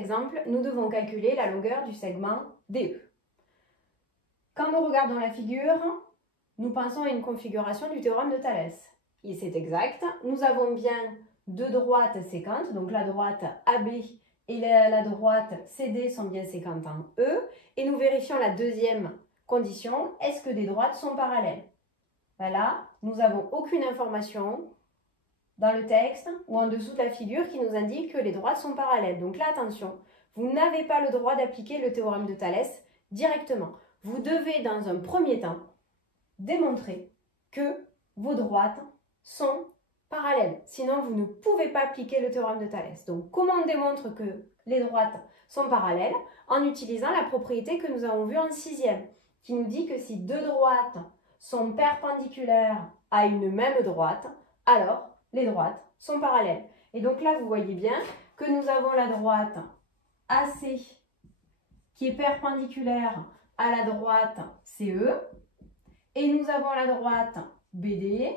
exemple, nous devons calculer la longueur du segment DE. Quand nous regardons la figure, nous pensons à une configuration du théorème de Thalès. Et c'est exact, nous avons bien deux droites séquentes, donc la droite AB et la droite CD sont bien séquentes en E. Et nous vérifions la deuxième condition, est-ce que des droites sont parallèles? Voilà, nous n'avons aucune information dans le texte ou en dessous de la figure qui nous indique que les droites sont parallèles. Donc là, attention, vous n'avez pas le droit d'appliquer le théorème de Thalès directement. Vous devez, dans un premier temps, démontrer que vos droites sont parallèles. Sinon, vous ne pouvez pas appliquer le théorème de Thalès. Donc, comment on démontre que les droites sont parallèles? En utilisant la propriété que nous avons vue en 6e, qui nous dit que si deux droites sont perpendiculaires à une même droite, alors les droites sont parallèles. Et donc là, vous voyez bien que nous avons la droite AC qui est perpendiculaire à la droite CE et nous avons la droite BD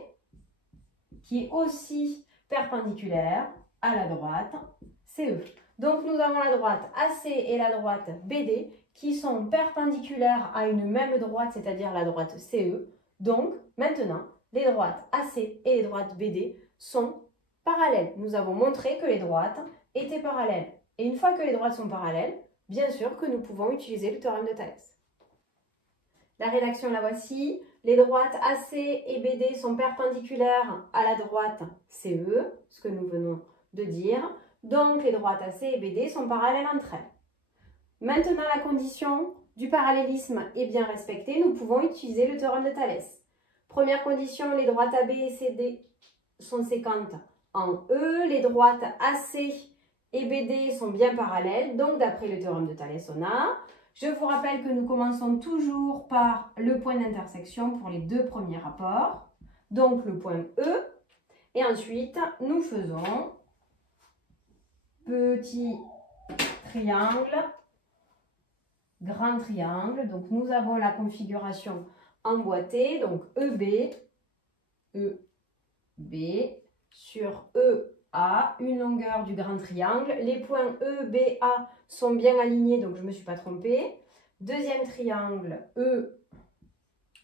qui est aussi perpendiculaire à la droite CE. Donc nous avons la droite AC et la droite BD qui sont perpendiculaires à une même droite, c'est-à-dire la droite CE. Donc maintenant, les droites AC et les droites BD sont parallèles. Nous avons montré que les droites étaient parallèles. Et une fois que les droites sont parallèles, bien sûr que nous pouvons utiliser le théorème de Thalès. La rédaction la voici. Les droites AC et BD sont perpendiculaires à la droite CE, ce que nous venons de dire. Donc les droites AC et BD sont parallèles entre elles. Maintenant, la condition du parallélisme est bien respectée. Nous pouvons utiliser le théorème de Thalès. Première condition, les droites AB et CD sont séquentes en E. Les droites AC et BD sont bien parallèles. Donc, d'après le théorème de Thalès, on a. Je vous rappelle que nous commençons toujours par le point d'intersection pour les deux premiers rapports. Donc, le point E. Et ensuite, nous faisons petit triangle, grand triangle. Donc, nous avons la configuration emboîtée. Donc, EB sur EA, une longueur du grand triangle. Les points EBA sont bien alignés, donc je ne me suis pas trompée. Deuxième triangle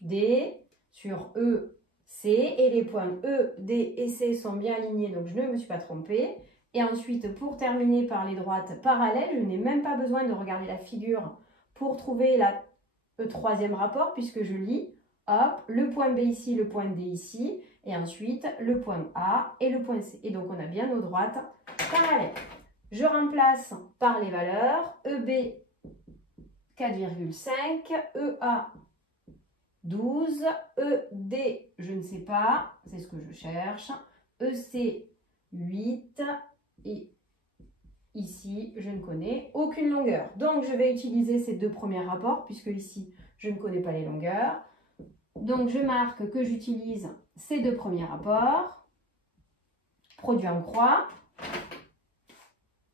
ED sur EC et les points ED et C sont bien alignés, donc je ne me suis pas trompée. Et ensuite, pour terminer par les droites parallèles, je n'ai même pas besoin de regarder la figure pour trouver le troisième rapport, puisque je lis, hop, le point B ici, le point D ici, et ensuite le point A et le point C. Et donc, on a bien nos droites parallèles. Je remplace par les valeurs EB 4,5, EA 12, ED, je ne sais pas, c'est ce que je cherche, EC 8 et ici, je ne connais aucune longueur. Donc, je vais utiliser ces deux premiers rapports puisque ici, je ne connais pas les longueurs. Donc, je marque que j'utilise ces deux premiers rapports. Produit en croix.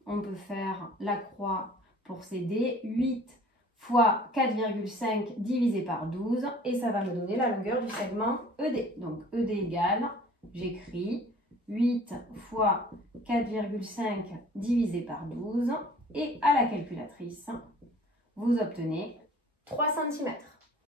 On peut faire la croix pour CD. 8 fois 4,5 divisé par 12. Et ça va me donner la longueur du segment ED. Donc, ED égale, j'écris 8 fois 4,5 divisé par 12. Et à la calculatrice, vous obtenez 3 cm.